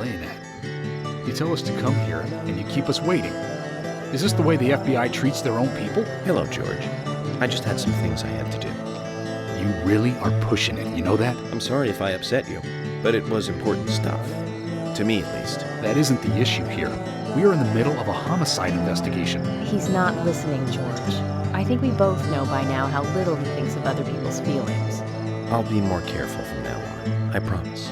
playing at? You tell us to come here, and you keep us waiting. Is this the way the FBI treats their own people? Hello, George. I just had some things I had to do. You really are pushing it, you know that? I'm sorry if I upset you, but it was important stuff. To me, at least. That isn't the issue here. We are in the middle of a homicide investigation. He's not listening, George. I think we both know by now how little he thinks of other people's feelings. I'll be more careful from now on. I promise.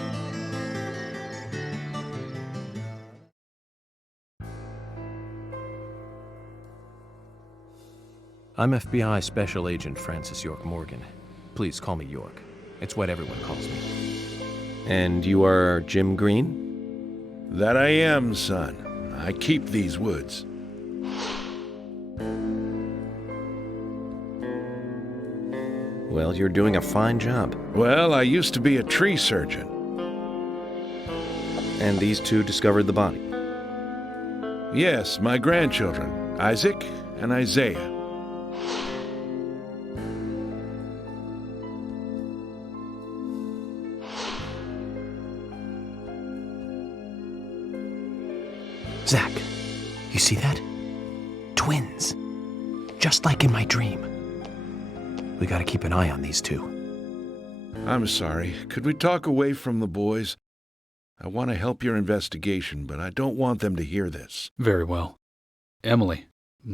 I'm FBI Special Agent Francis York Morgan. Please call me York. It's what everyone calls me. And you are Jim Green? That I am, son. I keep these woods. Well, you're doing a fine job. Well, I used to be a tree surgeon. And these two discovered the body? Yes, my grandchildren, Isaac and Isaiah. Zach, you see that? Twins. Just like in my dream. We gotta keep an eye on these two. I'm sorry. Could we talk away from the boys? I want to help your investigation, but I don't want them to hear this. Very well. Emily,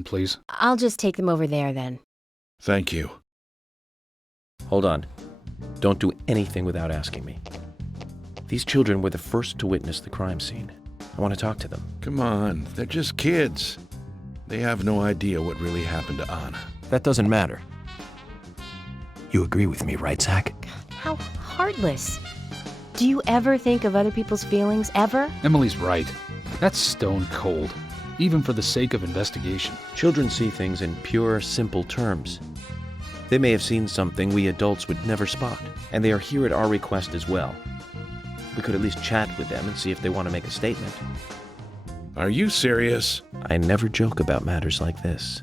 please. I'll just take them over there then. Thank you. Hold on. Don't do anything without asking me. These children were the first to witness the crime scene. I want to talk to them. Come on, they're just kids. They have no idea what really happened to Anna. That doesn't matter. You agree with me, right, Zach? How heartless. Do you ever think of other people's feelings, ever? Emily's right. That's stone cold, even for the sake of investigation. Children see things in pure, simple terms. They may have seen something we adults would never spot, and they are here at our request as well. We could at least chat with them and see if they want to make a statement. Are you serious? I never joke about matters like this.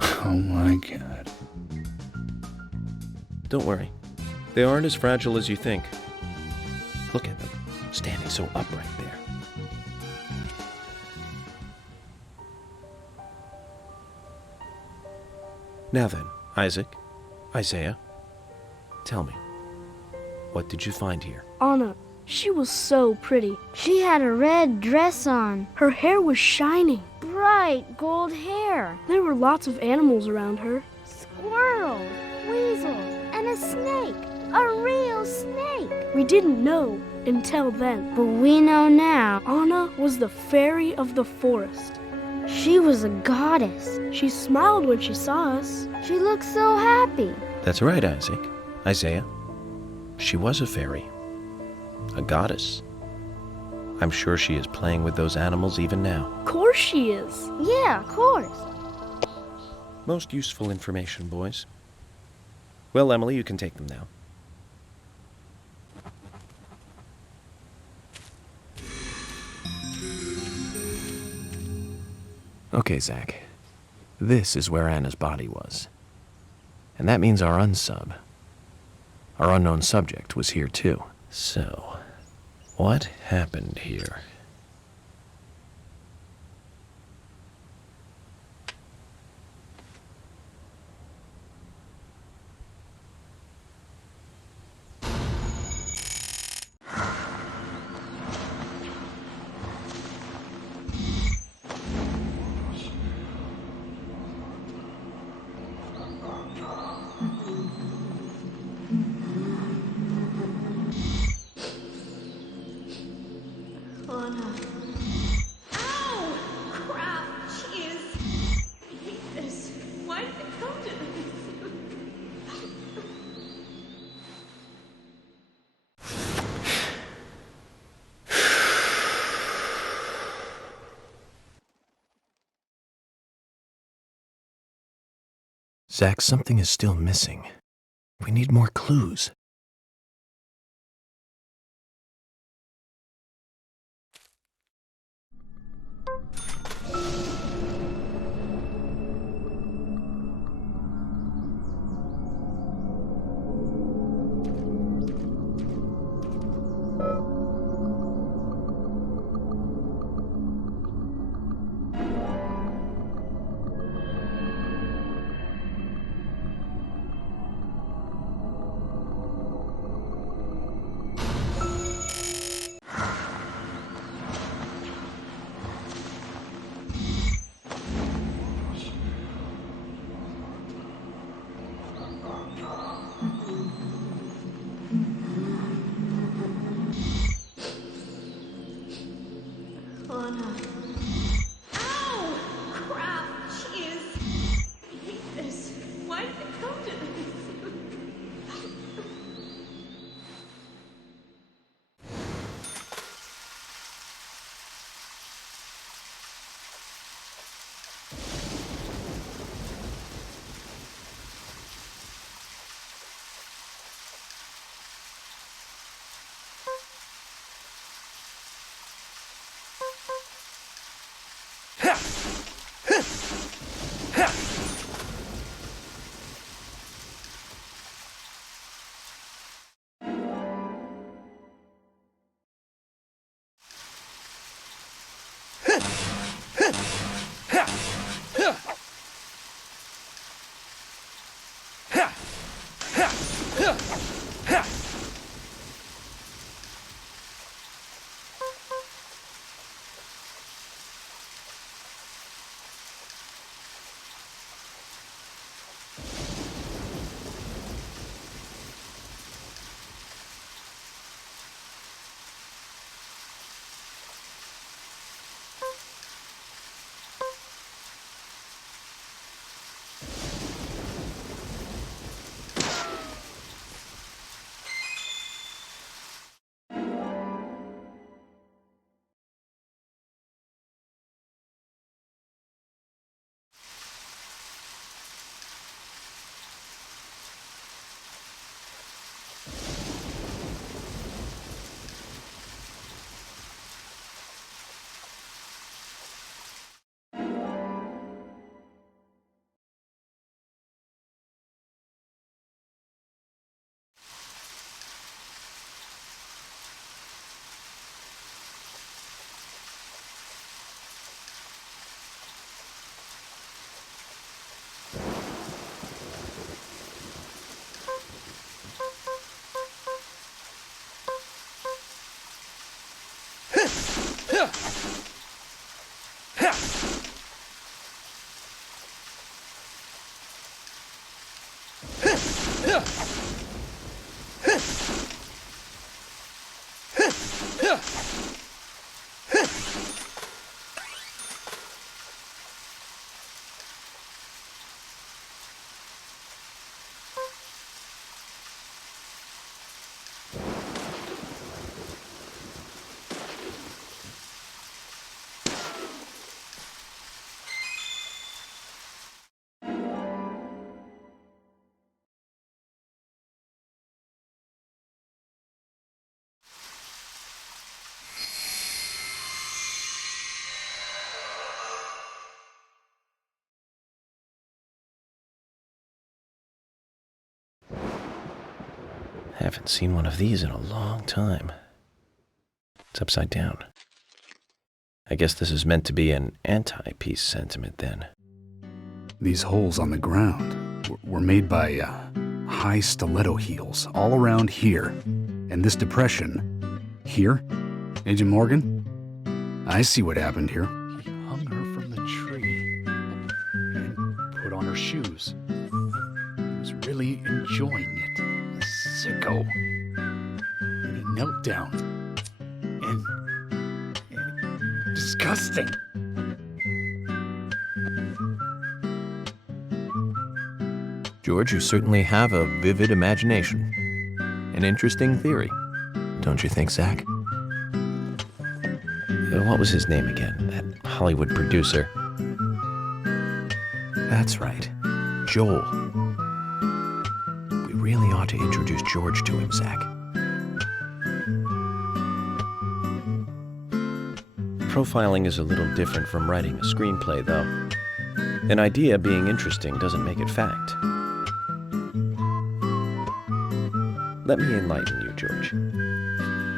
Oh my God. Don't worry. They aren't as fragile as you think. Look at them, standing so upright there. Now then, Isaac, Isaiah, tell me, what did you find here? Anna, she was so pretty. She had a red dress on. Her hair was shining. Bright gold hair. There were lots of animals around her. Squirrels, weasels, and a snake. A real snake. We didn't know until then. But we know now. Anna was the fairy of the forest. She was a goddess. She smiled when she saw us. She looked so happy. That's right, Isaac. Isaiah. She was a fairy. A goddess. I'm sure she is playing with those animals even now. Of course she is. Yeah, of course. Most useful information, boys. Well, Emily, you can take them now. Okay, Zach. This is where Anna's body was. And that means our unsub, our unknown subject, was here too. So, what happened here? Zach, something is still missing. We need more clues. Haven't seen one of these in a long time. It's upside down. I guess this is meant to be an anti-peace sentiment then. These holes on the ground were made by high stiletto heels all around here. And this depression here, Agent Morgan, I see what happened here. He hung her from the tree and put on her shoes. He was really enjoying it. A sicko. And he knelt down. And disgusting. George, you certainly have a vivid imagination. An interesting theory. Don't you think, Zach? What was his name again? That Hollywood producer. That's right. Joel. We really ought to introduce George to him, Zach. Profiling is a little different from writing a screenplay, though. An idea being interesting doesn't make it fact. Let me enlighten you, George.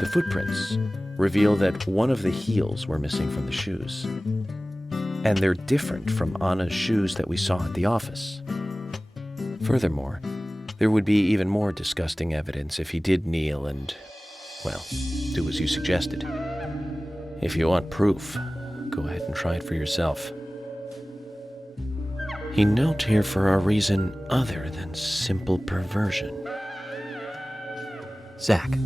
The footprints reveal that one of the heels were missing from the shoes. And they're different from Anna's shoes that we saw at the office. Furthermore, there would be even more disgusting evidence if he did kneel and, well, do as you suggested. If you want proof, go ahead and try it for yourself. He knelt here for a reason other than simple perversion. Zach,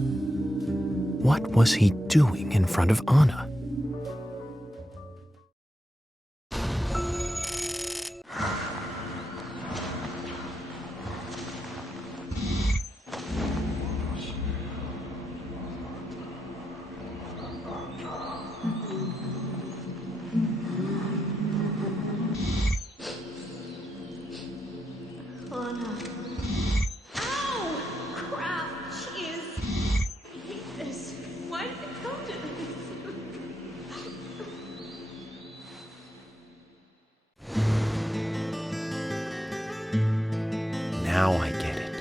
what was he doing in front of Anna? now I get it.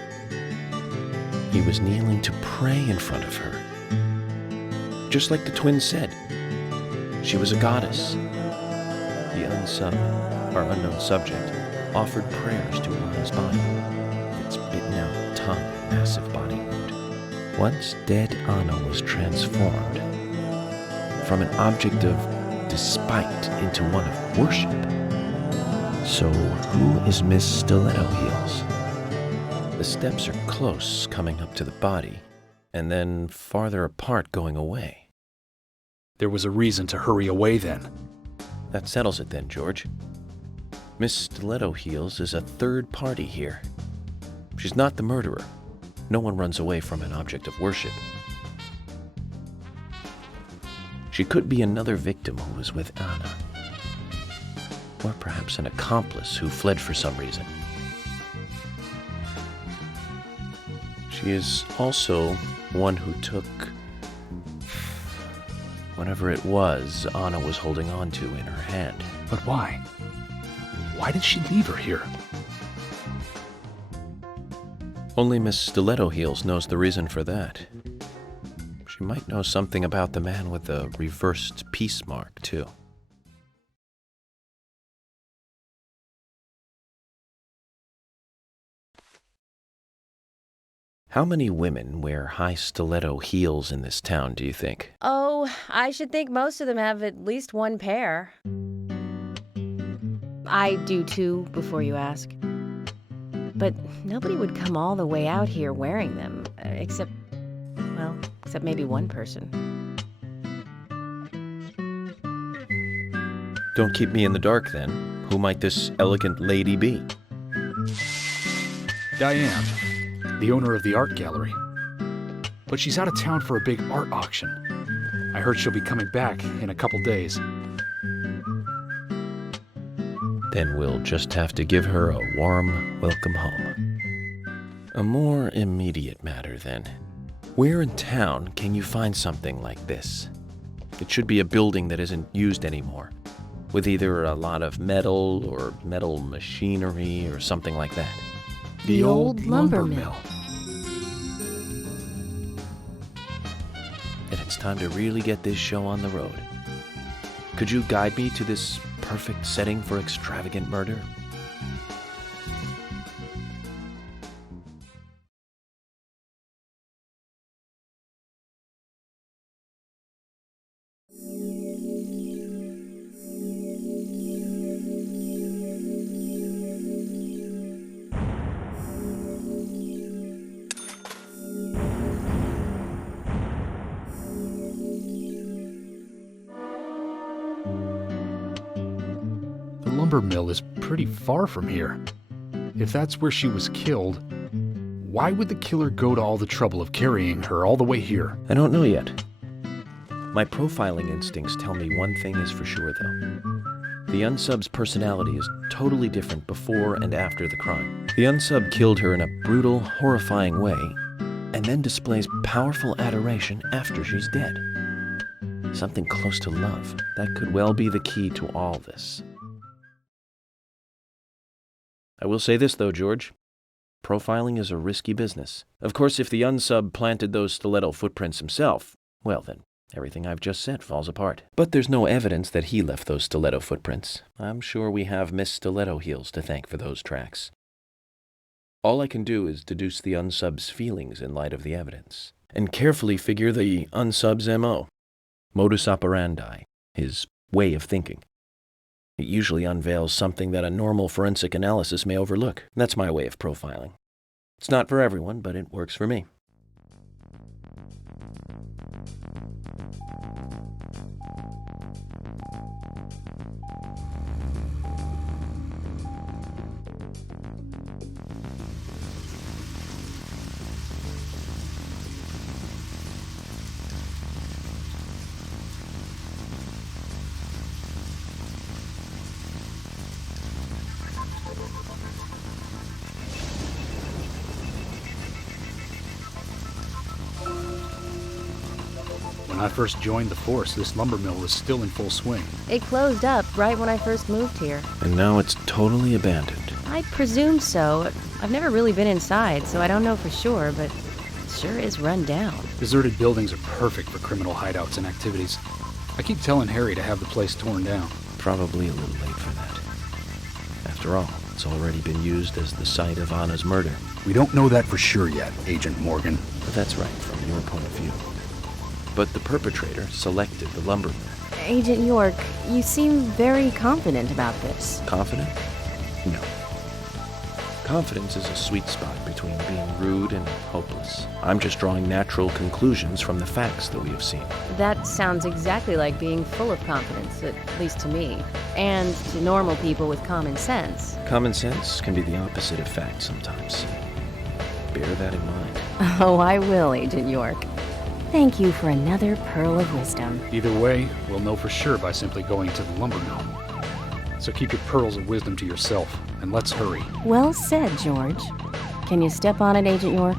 He was kneeling to pray in front of her. Just like the twins said. She was a goddess. The unsub, our unknown subject, offered prayers to Anna's body. Its bitten-out tongue and massive body wound. Once dead Anna was transformed from an object of despite into one of worship. So who is Miss Stiletto Heels? The steps are close coming up to the body, and then farther apart going away. There was a reason to hurry away then. That settles it then, George. Miss Stiletto Heels is a third party here. She's not the murderer. No one runs away from an object of worship. She could be another victim who was with Anna. Or perhaps an accomplice who fled for some reason. She is also one who took whatever it was Anna was holding on to in her hand. But why? Why did she leave her here? Only Miss Stiletto Heels knows the reason for that. She might know something about the man with the reversed peace mark, too. How many women wear high stiletto heels in this town, do you think? Oh, I should think most of them have at least one pair. I do too, before you ask. But nobody would come all the way out here wearing them, except maybe one person. Don't keep me in the dark, then. Who might this elegant lady be? Diane, the owner of the art gallery. But she's out of town for a big art auction. I heard she'll be coming back in a couple days. Then we'll just have to give her a warm welcome home. A more immediate matter, then. Where in town can you find something like this? It should be a building that isn't used anymore, with either a lot of metal or metal machinery or something like that. The old lumber mill. And it's time to really get this show on the road. Could you guide me to this perfect setting for extravagant murder? The lumber mill is pretty far from here. If that's where she was killed, why would the killer go to all the trouble of carrying her all the way here? I don't know yet. My profiling instincts tell me one thing is for sure, though. The unsub's personality is totally different before and after the crime. The unsub killed her in a brutal, horrifying way, and then displays powerful adoration after she's dead. Something close to love. That could well be the key to all this. I will say this, though, George. Profiling is a risky business. Of course, if the unsub planted those stiletto footprints himself, well then, everything I've just said falls apart. But there's no evidence that he left those stiletto footprints. I'm sure we have Miss Stiletto Heels to thank for those tracks. All I can do is deduce the unsub's feelings in light of the evidence, and carefully figure the unsub's MO, modus operandi, his way of thinking. It usually unveils something that a normal forensic analysis may overlook. That's my way of profiling. It's not for everyone, but it works for me. When I first joined the force, this lumber mill was still in full swing. It closed up right when I first moved here. And now it's totally abandoned. I presume so. I've never really been inside, so I don't know for sure, but it sure is run down. Deserted buildings are perfect for criminal hideouts and activities. I keep telling Harry to have the place torn down. Probably a little late for that. After all, it's already been used as the site of Anna's murder. We don't know that for sure yet, Agent Morgan. But that's right, from your point of view. But the perpetrator selected the lumber mill. Agent York, you seem very confident about this. Confident? No. Confidence is a sweet spot between being rude and hopeless. I'm just drawing natural conclusions from the facts that we have seen. That sounds exactly like being full of confidence, at least to me, and to normal people with common sense. Common sense can be the opposite of fact sometimes. Bear that in mind. Oh, I will, Agent York. Thank you for another pearl of wisdom. Either way, we'll know for sure by simply going to the lumber mill. So keep your pearls of wisdom to yourself, and let's hurry. Well said, George. Can you step on it, Agent York?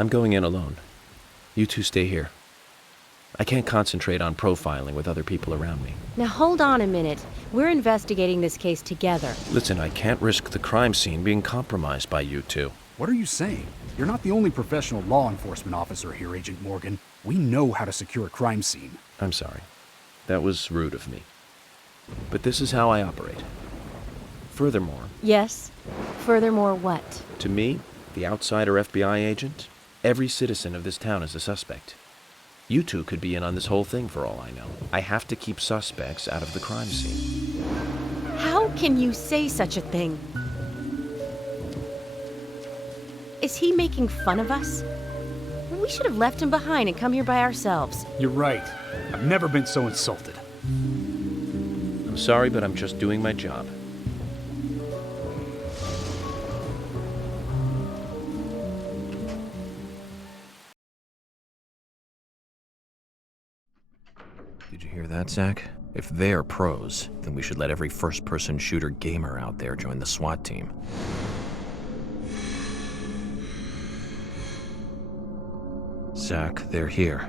I'm going in alone. You two stay here. I can't concentrate on profiling with other people around me. Now hold on a minute. We're investigating this case together. Listen, I can't risk the crime scene being compromised by you two. What are you saying? You're not the only professional law enforcement officer here, Agent Morgan. We know how to secure a crime scene. I'm sorry. That was rude of me. But this is how I operate. Furthermore... Yes? Furthermore what? To me, the outsider FBI agent, every citizen of this town is a suspect. You two could be in on this whole thing for all I know. I have to keep suspects out of the crime scene. How can you say such a thing? Is he making fun of us? We should have left him behind and come here by ourselves. You're right. I've never been so insulted. I'm sorry, but I'm just doing my job. Did you hear that, Zach? If they're pros, then we should let every first-person shooter gamer out there join the SWAT team. Zach, they're here.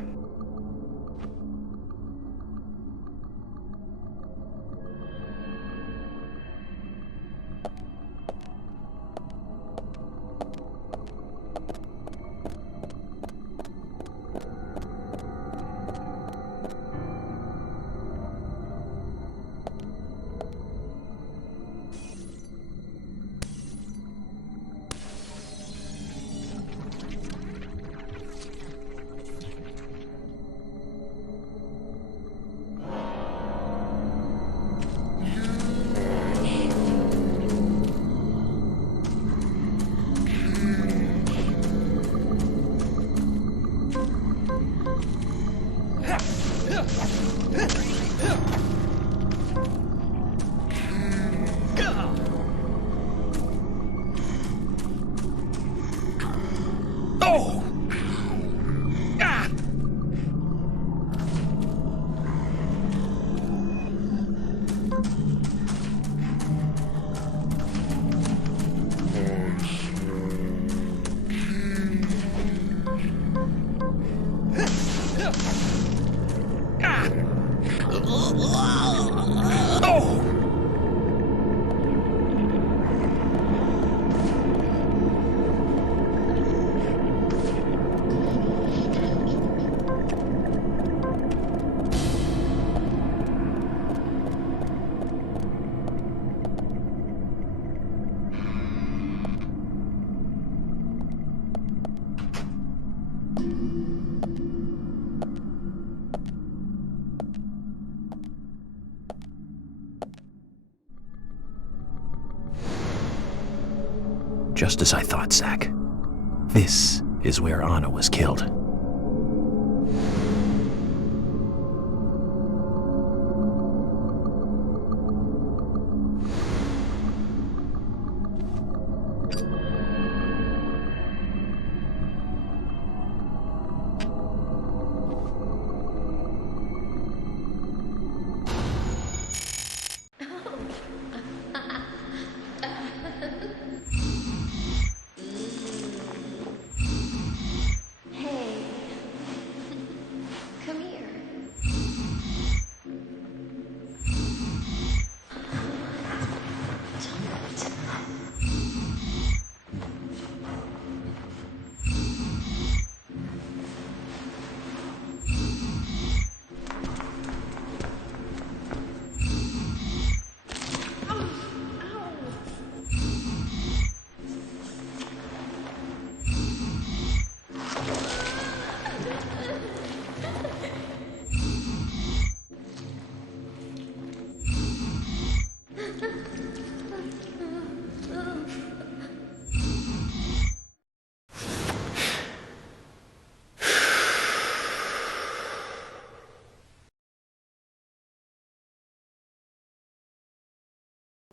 Just as I thought, Zach. This is where Anna was killed.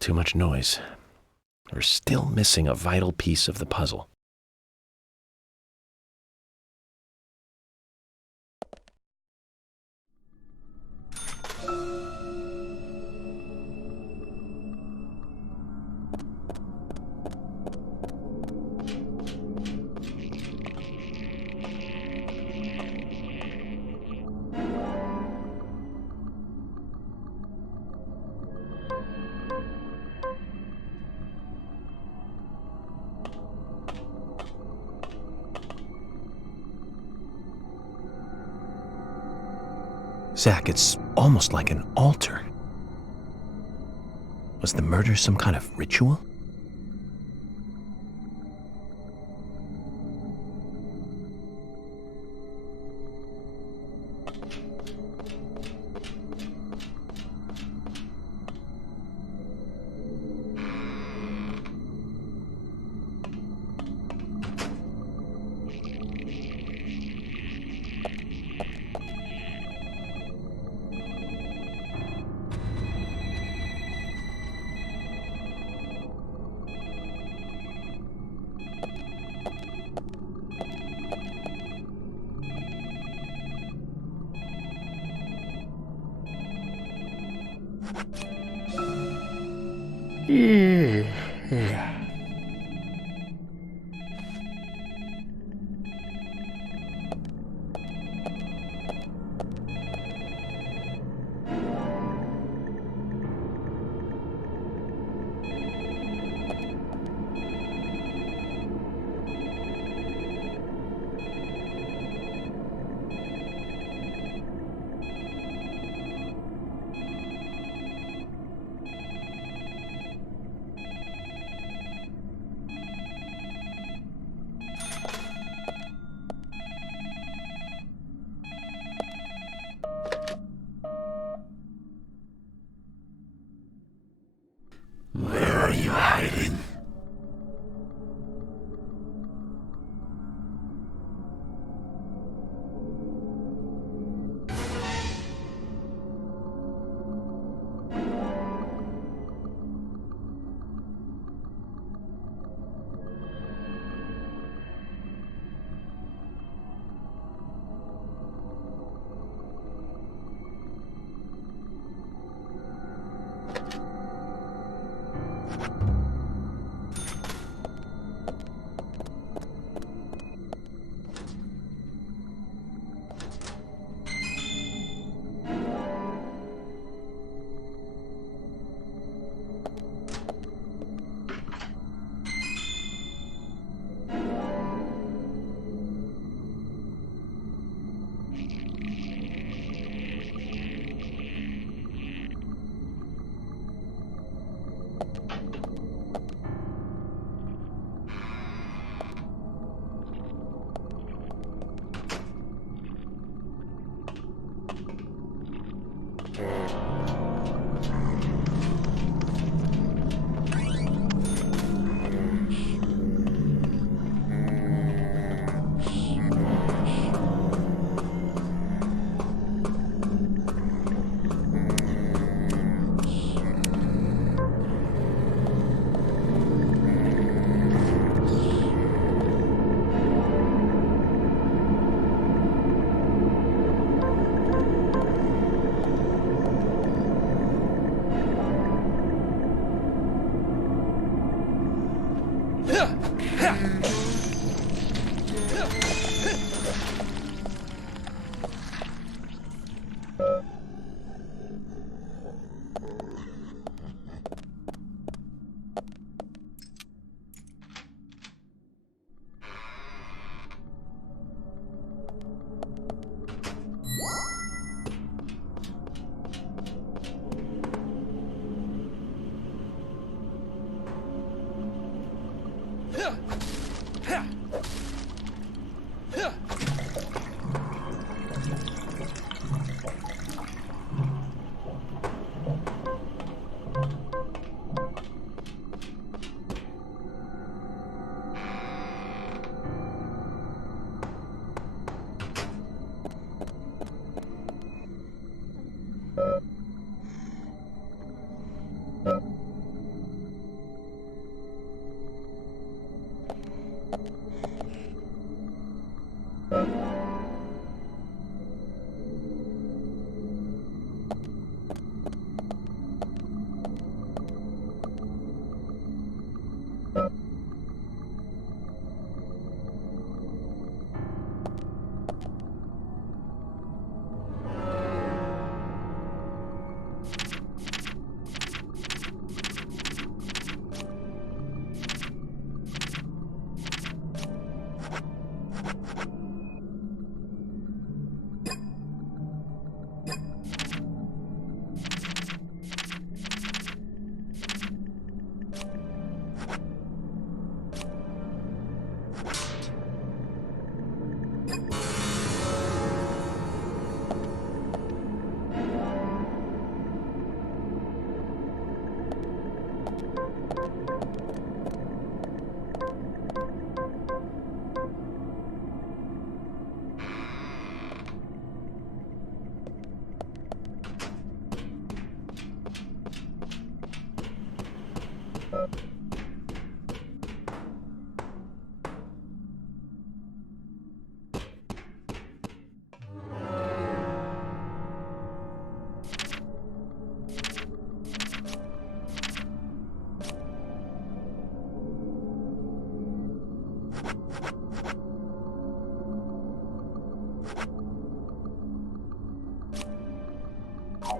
Too much noise. We're still missing a vital piece of the puzzle. Zach, it's almost like an altar. Was the murder some kind of ritual? Where are you hiding?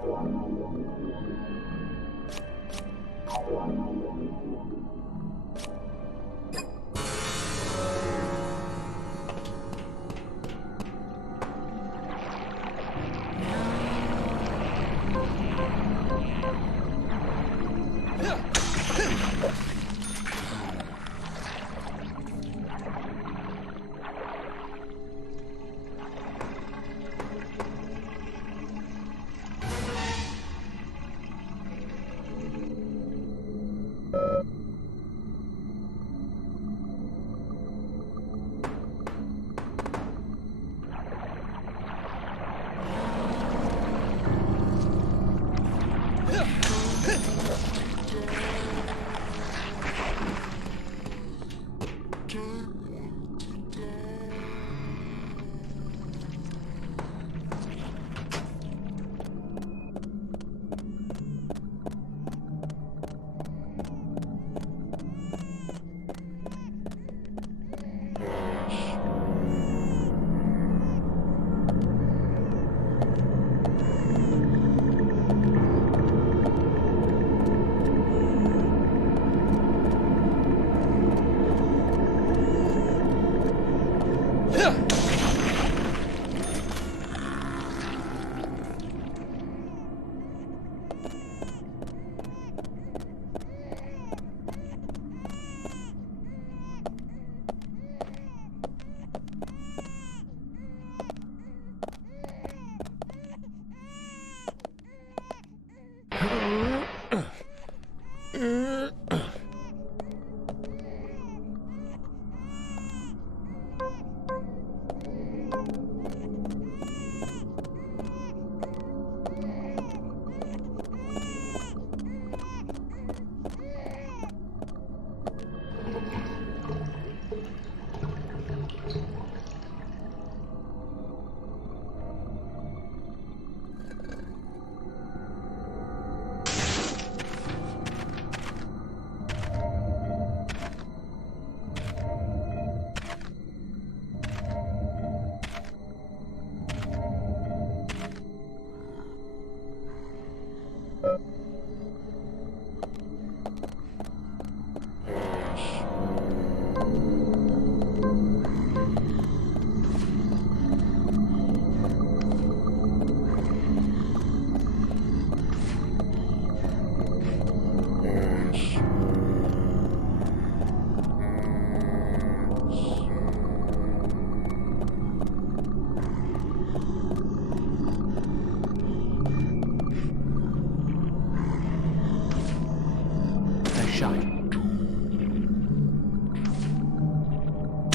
shot.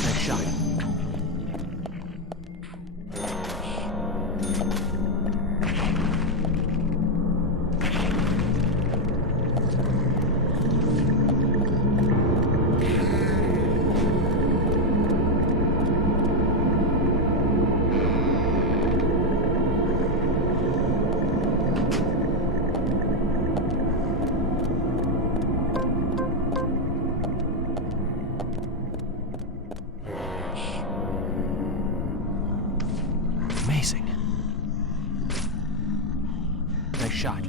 Nice shot. Amazing. Nice shot.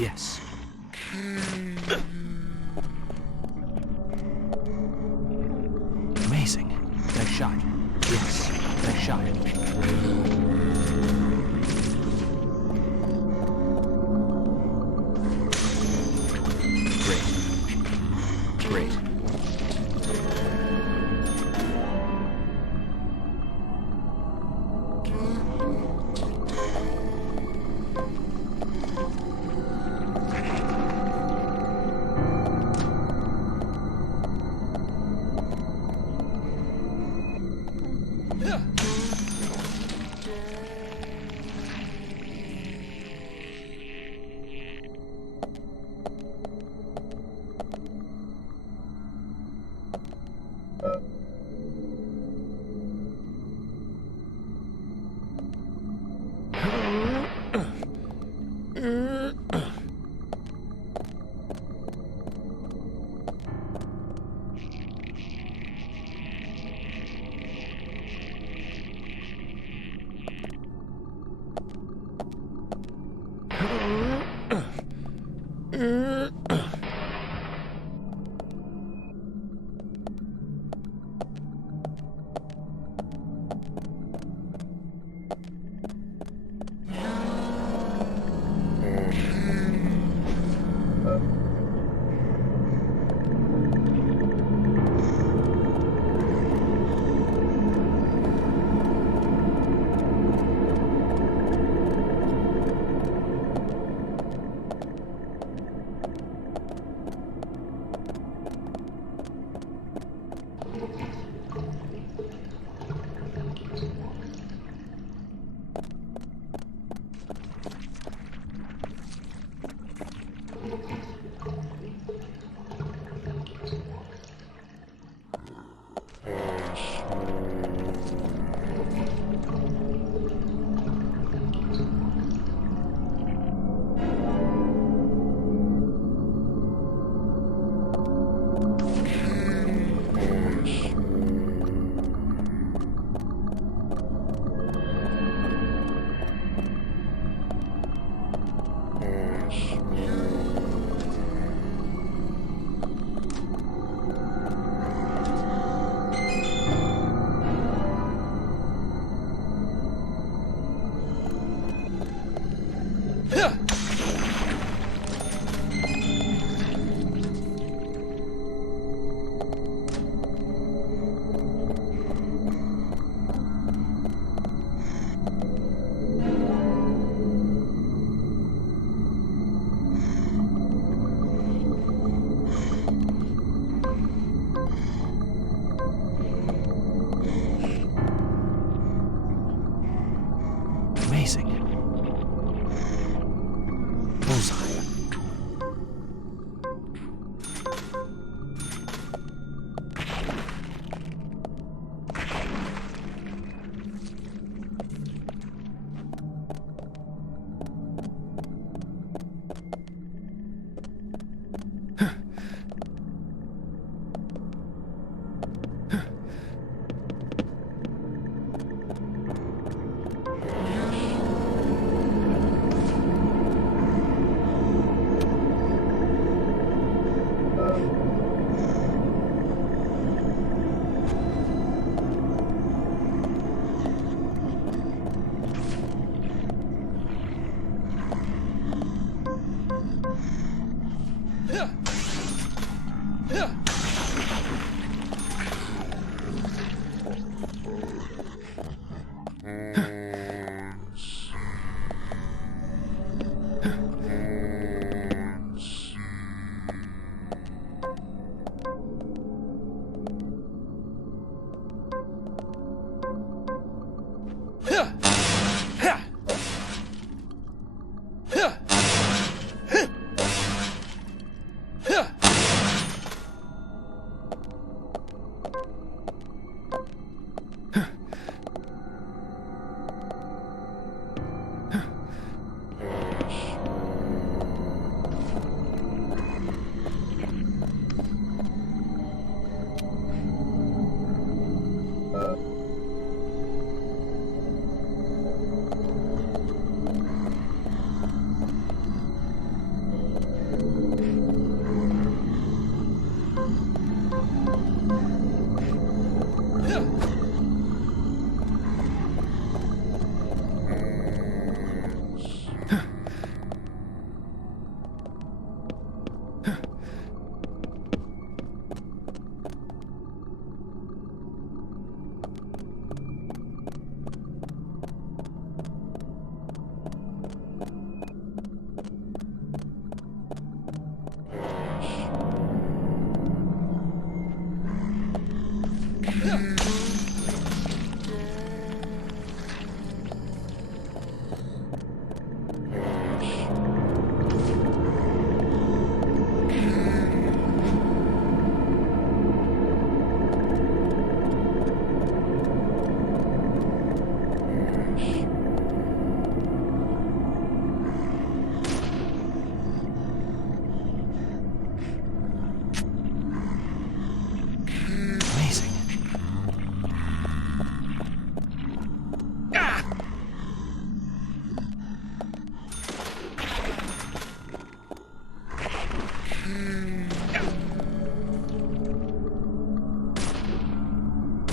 Yes. Amazing. Nice shot. Yes. Nice shot. Great.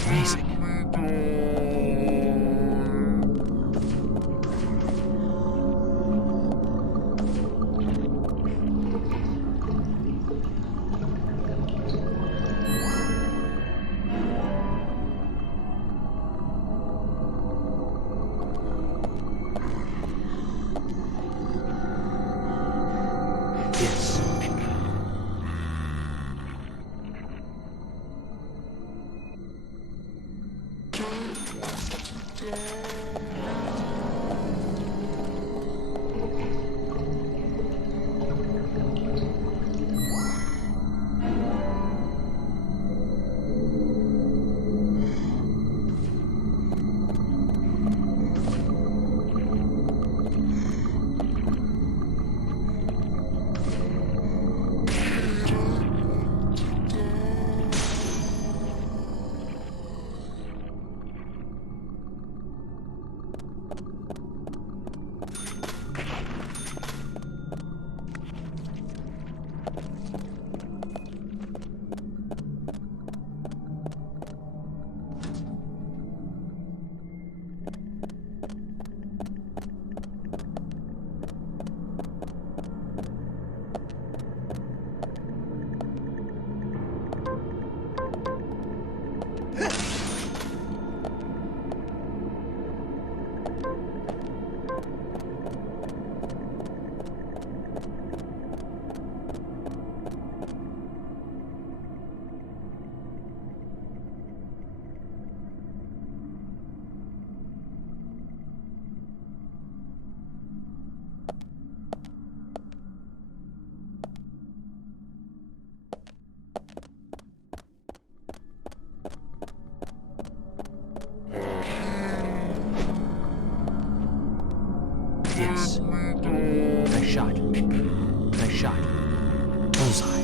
Amazing. Yes. Yes. Nice shot. Nice shot. Bullseye.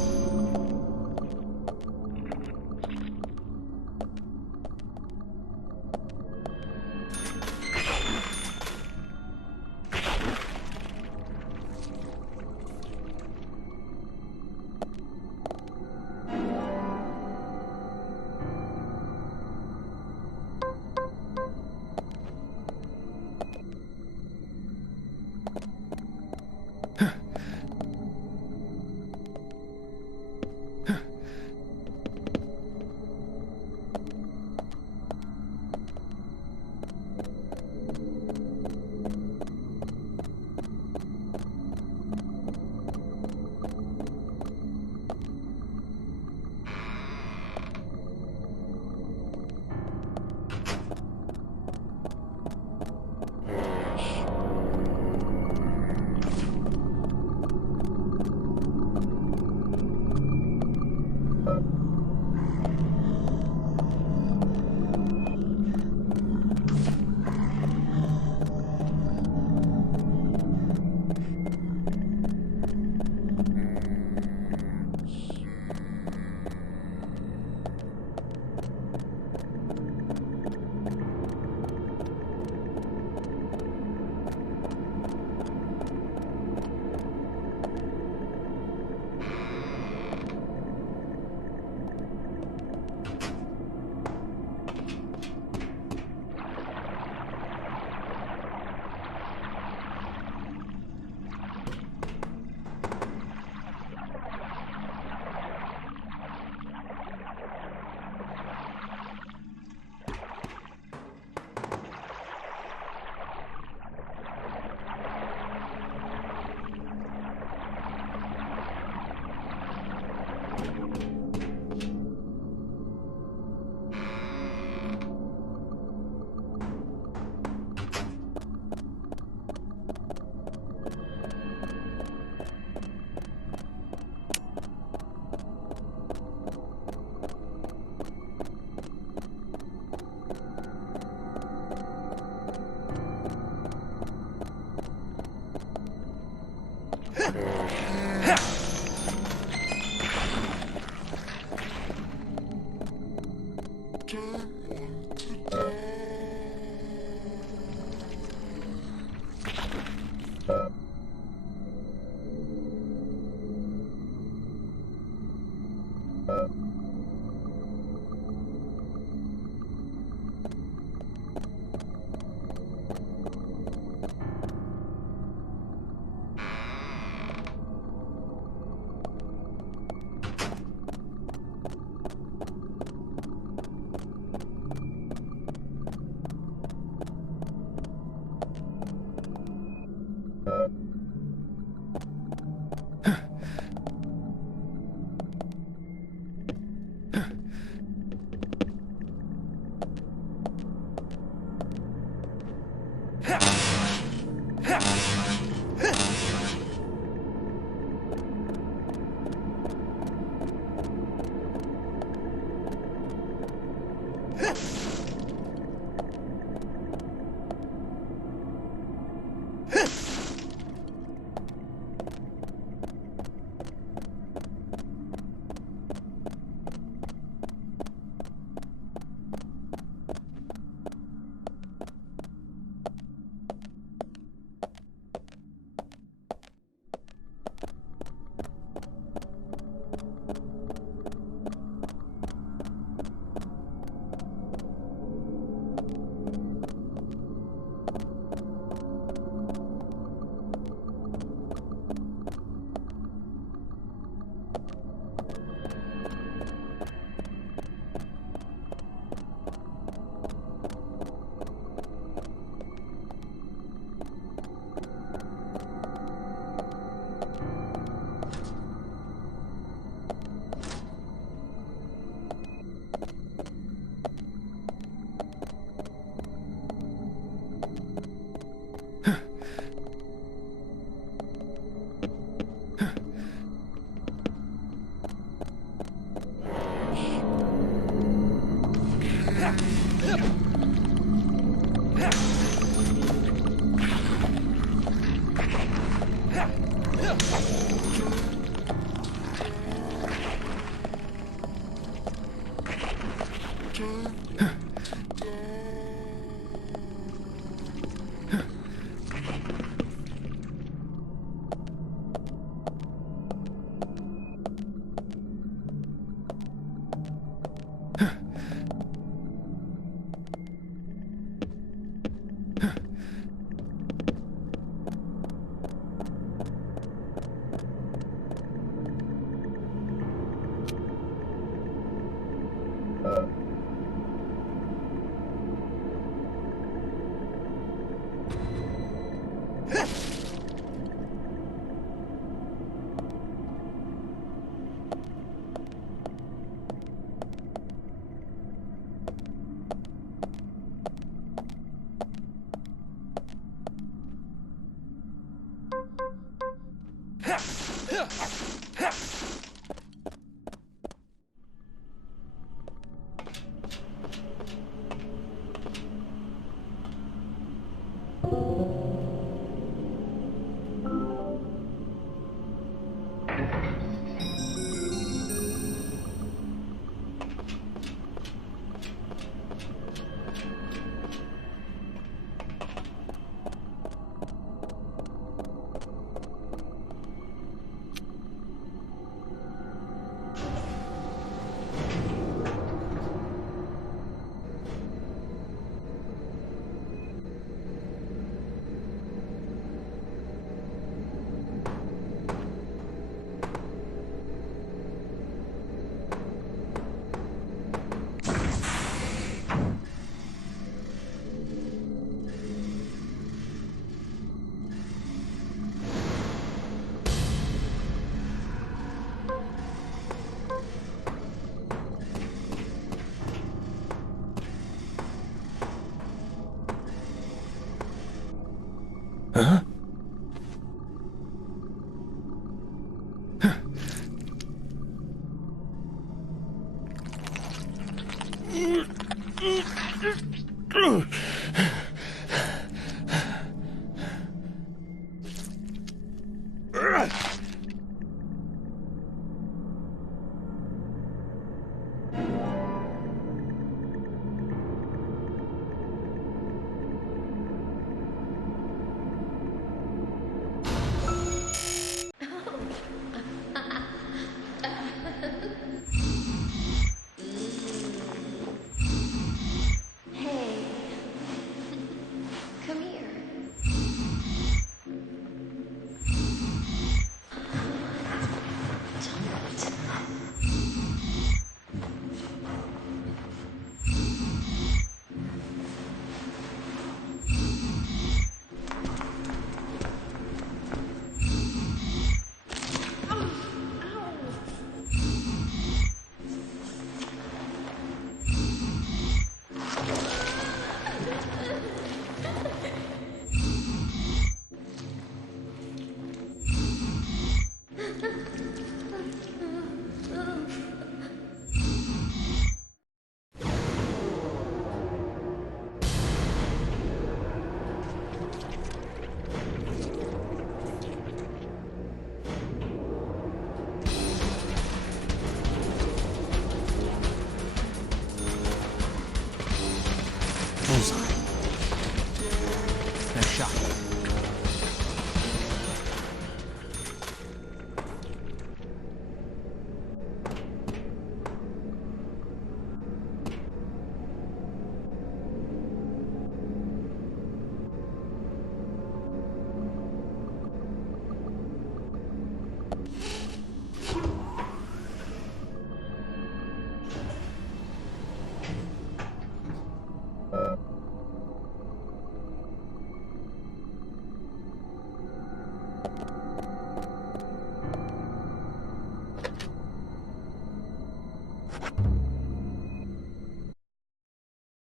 Huh?